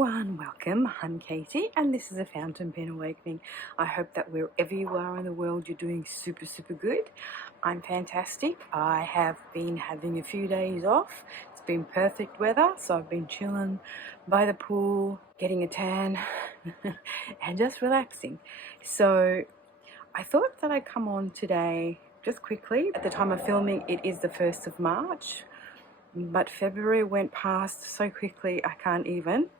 everyone, welcome. I'm Katie and this is a fountain pen awakening. I hope that wherever you are in the world you're doing super good. I'm fantastic. I have been having a few days off. It's been perfect weather, so I've been chilling by the pool, getting a tan and just relaxing. So I thought that I'd come on today just quickly. At the time of filming it is the 1st of March. But February went past so quickly I can't even.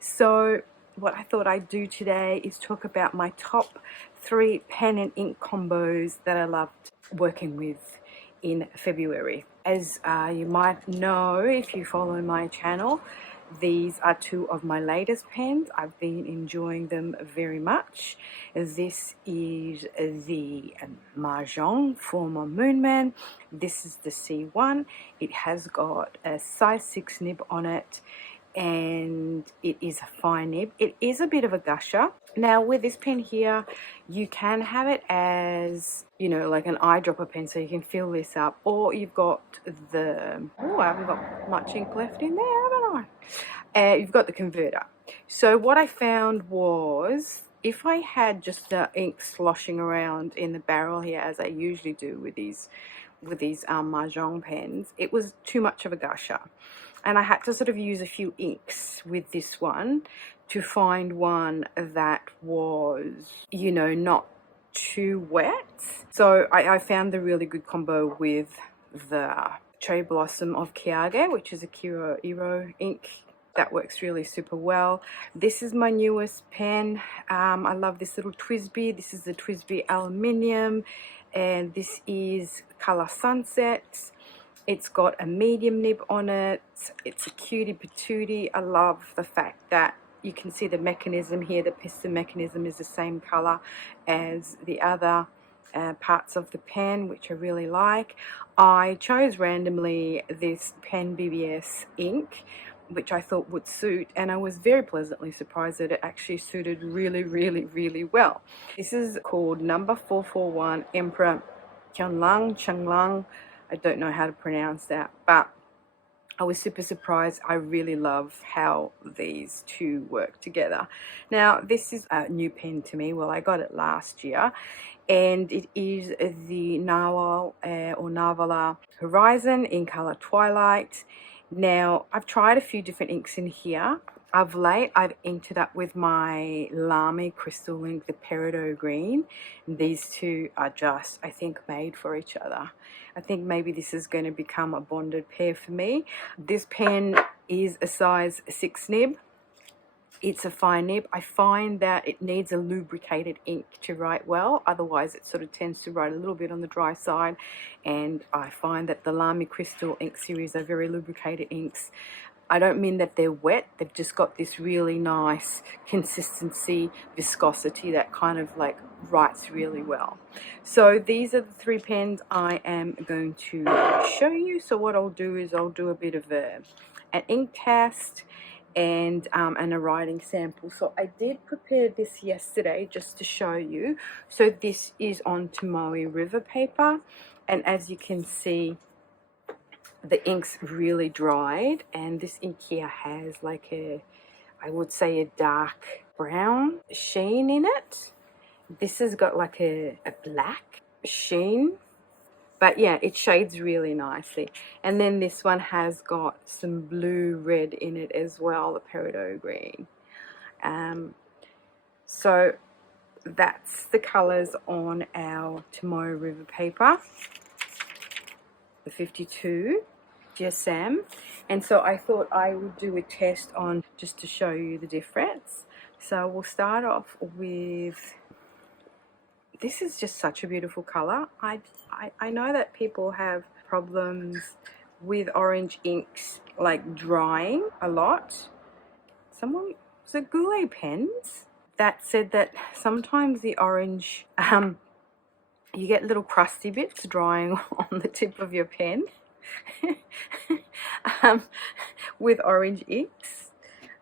So what I thought I'd do today is talk about my top 3 pen and ink combos that I loved working with in February. As you might know if you follow my channel, these are 2 of my latest pens. I've been enjoying them very much. This is the Majohn former Moonman. This is the C1. It has got a size 6 nib on it and it is a fine nib. It is a bit of a gusher. Now with this pen here, you can have it as, you know, like an eyedropper pen, so you can fill this up, or you've got the, oh, I haven't got much ink left in there, haven't I? You've got the converter. So what I found was, if I had just the ink sloshing around in the barrel here, as I usually do with these Majohn pens, it was too much of a gusher. And I had to sort of use a few inks with this one to find one that was, you know, not too wet. So I found the really good combo with the Cherry Blossom of Keage, which is a Kyo Iro ink. That works really super well. This is my newest pen. I love this little TWSBI. This is the TWSBI Aluminium, and this is Color Sunset. It's got a medium nib on it. It's a cutie patootie. I love the fact that you can see the mechanism here. The piston mechanism is the same color as the other parts of the pen, which I really like. I chose randomly this Penbbs ink, which I thought would suit, and I was very pleasantly surprised that it actually suited really well. This is called number 441 Emperor Qianlong. I don't know how to pronounce that, but I was super surprised. I really love how these 2 work together. Now this is a new pen to me. Well, I got it last year, and it is the Nahvalur Horizon in color Twilight. Now I've tried a few different inks in here. Of late I've inked it up with my Lamy crystal ink, the Peridot Green. These 2 are just, I think, made for each other. I think maybe this is going to become a bonded pair for me. This pen is a size 6 nib. It's a fine nib. I find that it needs a lubricated ink to write well, otherwise it sort of tends to write a little bit on the dry side, and I find that the Lamy Crystal ink series are very lubricated inks. I don't mean that they're wet, they've just got this really nice consistency, viscosity that kind of like writes really well. So these are the 3 pens I am going to show you. So what I'll do is I'll do a bit of an ink test and a writing sample. So I did prepare this yesterday just to show you. So this is on Tomoe River paper, and as you can see, the ink's really dried, and this ink here has like a, I would say, a dark brown sheen in it. This has got like a black sheen, but yeah, it shades really nicely. And then this one has got some blue red in it as well, the Peridot Green. So that's the colors on our Tomoe River paper, the 52 GSM. And so I thought I would do a test on, just to show you the difference. So we'll start off with, this is just such a beautiful color. I know that people have problems with orange inks like drying a lot. Someone, was it Goulet Pens that said that sometimes the orange, you get little crusty bits drying on the tip of your pen with orange inks.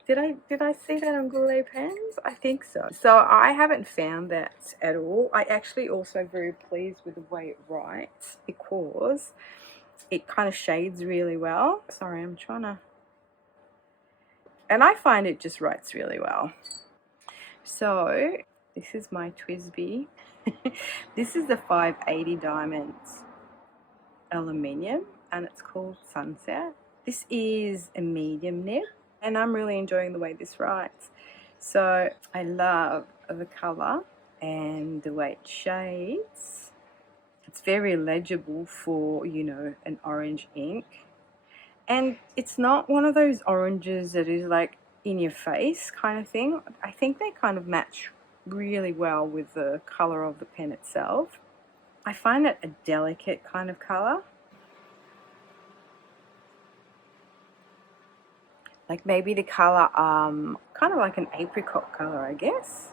Did I see that on Goulet Pens? I think so. So I haven't found that at all. I actually also very pleased with the way it writes, because it kind of shades really well. Sorry, I'm trying to and I find it just writes really well. So this is my TWSBI. This is the 580 diamonds aluminium, and it's called Sunset. This is a medium nib, and I'm really enjoying the way this writes. So I love the color and the way it shades. It's very legible for, you know, an orange ink. And it's not one of those oranges that is like in your face kind of thing. I think they kind of match really well with the color of the pen itself. I find it a delicate kind of color. Like maybe the color, kind of like an apricot color, I guess.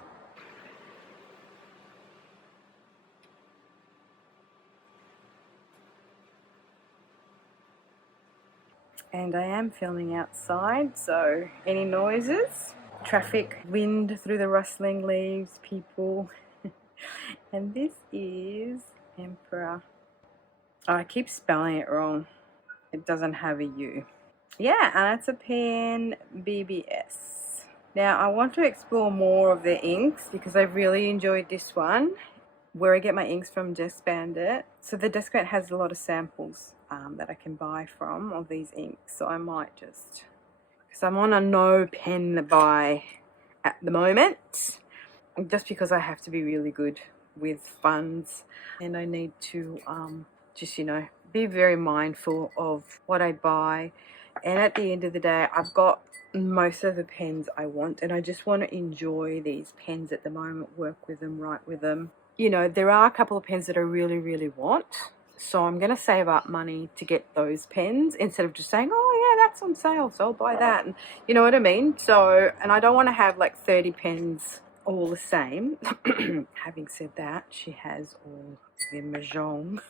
And I am filming outside, so any noises, traffic, wind through the rustling leaves, people. And this is Emperor. Oh, I keep spelling it wrong. It doesn't have a U. Yeah, and it's a pen BBS. Now I want to explore more of the inks because I really enjoyed this one. Where I get my inks from, Desk Bandit. So the Desk Bandit has a lot of samples that I can buy from of these inks. So I might just, because I'm on a no pen buy at the moment, just because I have to be really good with funds, and I need to just, you know, be very mindful of what I buy. And at the end of the day, I've got most of the pens I want, and I just want to enjoy these pens at the moment, work with them, write with them. You know, there are a couple of pens that I really, really want. So I'm going to save up money to get those pens instead of just saying, oh yeah, that's on sale, so I'll buy that. And you know what I mean? So, and I don't want to have like 30 pens all the same. Having said that, she has all the Majohn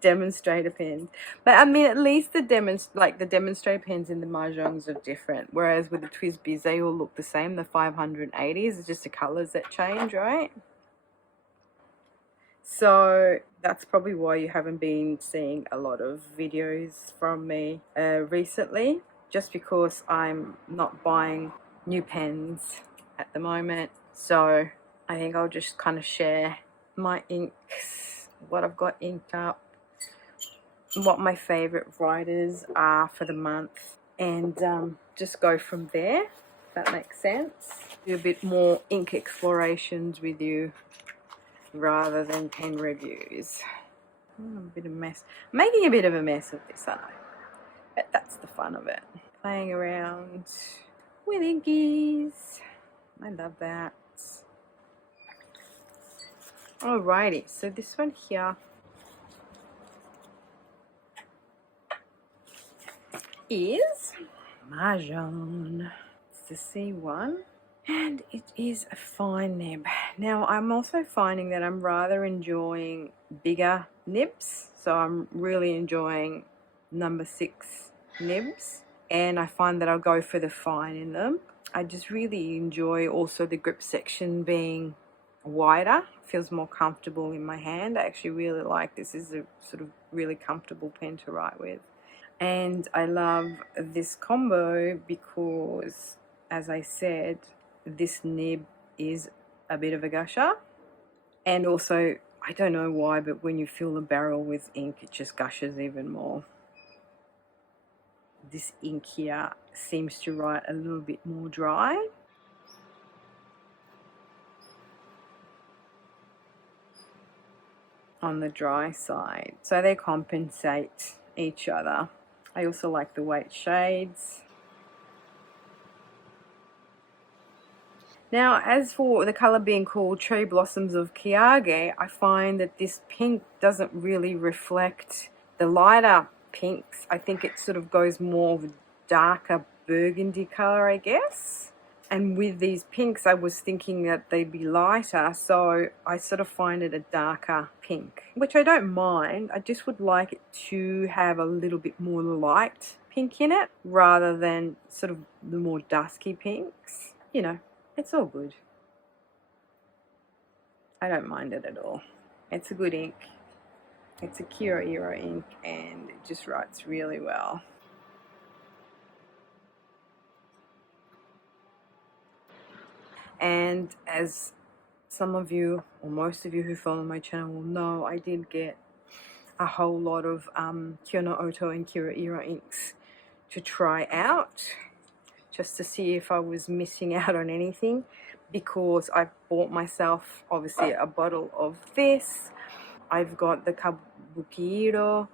demonstrator pens. But I mean, at least the demonstrator pens in the Majohns are different. Whereas with the TWSBIs, they all look the same. The 580s, it's just the colors that change, right? So that's probably why you haven't been seeing a lot of videos from me recently, just because I'm not buying new pens at the moment. So I think I'll just kind of share my inks, what I've got inked up, what my favorite writers are for the month, and just go from there, if that makes sense. Do a bit more ink explorations with you rather than pen reviews. A bit of a mess. I'm making a bit of a mess of this, aren't I? But that's the fun of it. Playing around with inkies. I love that. Alrighty, so this one here is Majohn. It's the C1. And it is a fine nib. Now I'm also finding that I'm rather enjoying bigger nibs. So I'm really enjoying number 6 nibs. And I find that I'll go for the fine in them. I just really enjoy also the grip section being wider. Feels more comfortable in my hand. I actually really like this. This is a sort of really comfortable pen to write with. And I love this combo because, as I said, this nib is a bit of a gusher, and also I don't know why, but when you fill the barrel with ink, it just gushes even more. This ink here seems to write a little bit more dry. On the dry side, so they compensate each other. I also like the way it shades. Now, as for the colour being called Cherry Blossoms of Keage, I find that this pink doesn't really reflect the lighter pinks. I think it sort of goes more of a darker burgundy colour, I guess. And with these pinks, I was thinking that they'd be lighter, so I sort of find it a darker pink, which I don't mind. I just would like it to have a little bit more light pink in it, rather than sort of the more dusky pinks. You know, it's all good. I don't mind it at all. It's a good ink. It's a Kyo Iro ink, and it just writes really well. And as some of you, or most of you who follow my channel will know, I did get a whole lot of Kyo and Kyo Iro inks to try out, just to see if I was missing out on anything, because I bought myself obviously a bottle of this. I've got the Kyo Iro,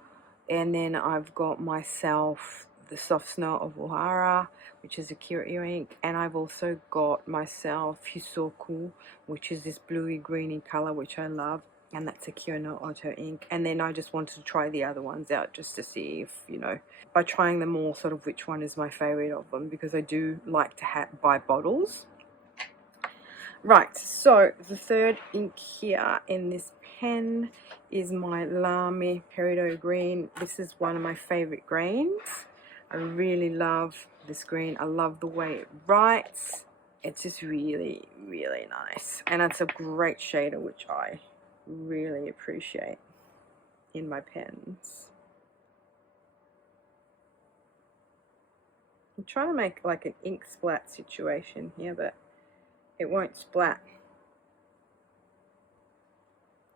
and then I've got myself the Soft Snow of Ohara, which is a Kyo Iro ink, and I've also got myself Hisoku, which is this bluey greeny color, which I love, and that's a Kyo ink. And then I just wanted to try the other ones out just to see if, you know, by trying them all, sort of which one is my favorite of them, because I do like to buy bottles. Right, so the third ink here in this pen is my Lamy Peridot Green. This is one of my favorite greens. I really love this green. I love the way it writes. It's just really, really nice. And it's a great shader, which I really appreciate in my pens. I'm trying to make like an ink splat situation here, but it won't splat.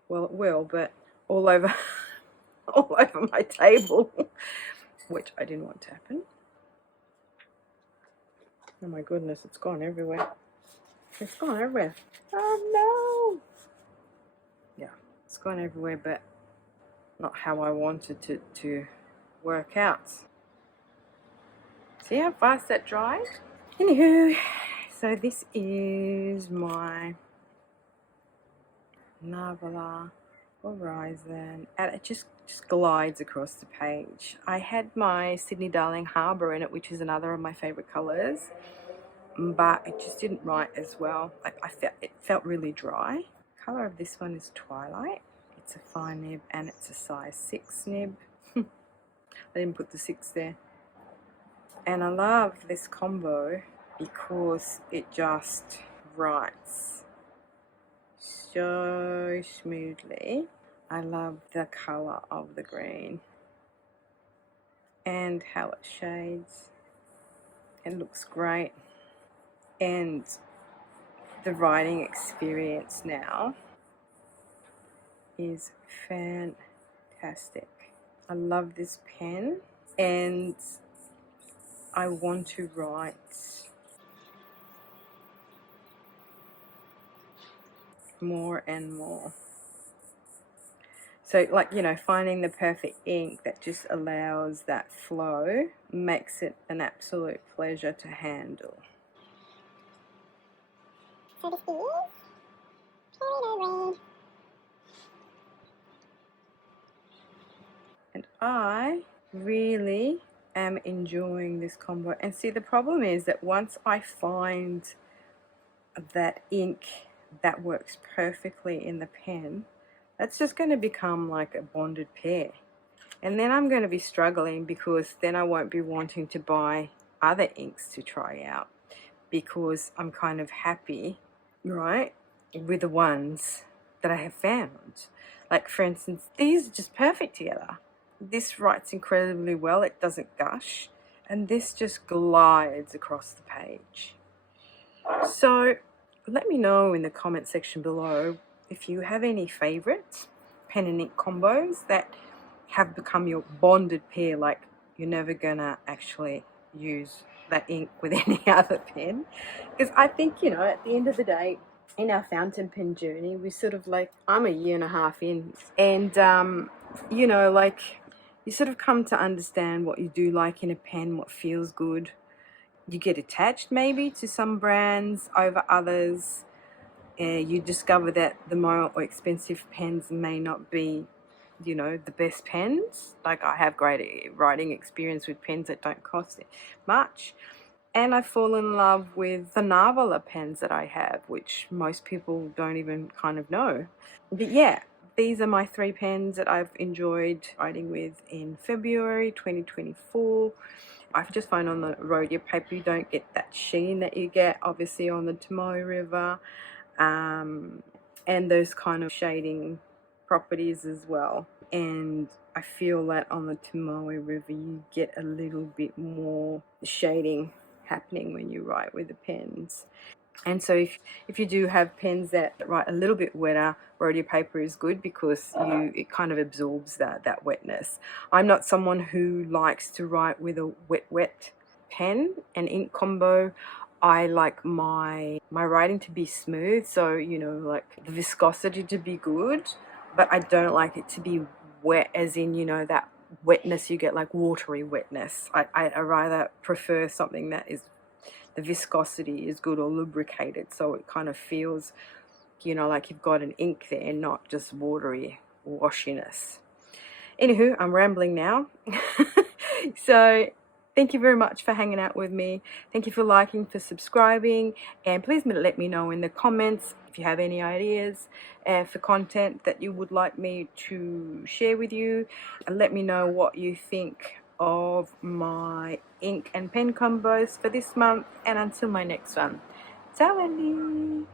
Well, it will, but all over all over my table, which I didn't want to happen. Oh my goodness, it's gone everywhere. It's gone everywhere. Oh no! Yeah, it's gone everywhere, but not how I wanted it to work out. See how fast that dried? Anywho, so this is my Nahvalur Horizon, and it just glides across the page. I had my Sydney Darling Harbour in it, which is another of my favourite colours, but it just didn't write as well. It felt really dry. The colour of this one is Twilight. It's a fine nib and it's a size 6 nib. I didn't put the 6 there. And I love this combo because it just writes so smoothly. I love the colour of the green and how it shades. It looks great, and the writing experience now is fantastic. I love this pen, and I want to write more and more. So, like, you know, finding the perfect ink that just allows that flow makes it an absolute pleasure to handle. So this is Peridot Green. And I really am enjoying this combo. And see, the problem is that once I find that ink that works perfectly in the pen, that's just going to become like a bonded pair. And then I'm going to be struggling, because then I won't be wanting to buy other inks to try out, because I'm kind of happy, right, with the ones that I have found. Like, for instance, these are just perfect together. This writes incredibly well, it doesn't gush, and this just glides across the page. So let me know in the comment section below if you have any favorite pen and ink combos that have become your bonded pair, like you're never gonna actually use that ink with any other pen. Because I think, you know, at the end of the day, in our fountain pen journey, we sort of, like, I'm a year and a half in, and you know, like, you sort of come to understand what you do like in a pen, what feels good. You get attached maybe to some brands over others. You discover that the more expensive pens may not be, you know, the best pens. Like, I have great writing experience with pens that don't cost much. And I fall in love with the Nahvalur pens that I have, which most people don't even kind of know. But yeah, these are my 3 pens that I've enjoyed writing with in February 2024. I've just found on the Rhodia paper you don't get that sheen that you get obviously on the Tomoe River, and those kind of shading properties as well. And I feel that on the Tomoe River you get a little bit more shading happening when you write with the pens. And so if you do have pens that write a little bit wetter, rhodia paper is good because it kind of absorbs that wetness. I'm not someone who likes to write with a wet pen and ink combo. I like my writing to be smooth, so like the viscosity to be good, but I don't like it to be wet, as in that wetness you get, like watery wetness. I rather prefer something that is, the viscosity is good or lubricated, so it kind of feels like you've got an ink there, not just watery washiness. Anywho, I'm rambling now. So thank you very much for hanging out with me. Thank you for liking, for subscribing, and please let me know in the comments if you have any ideas for content that you would like me to share with you, and let me know what you think of my ink and pen combos for this month. And until my next one, ciao Andy!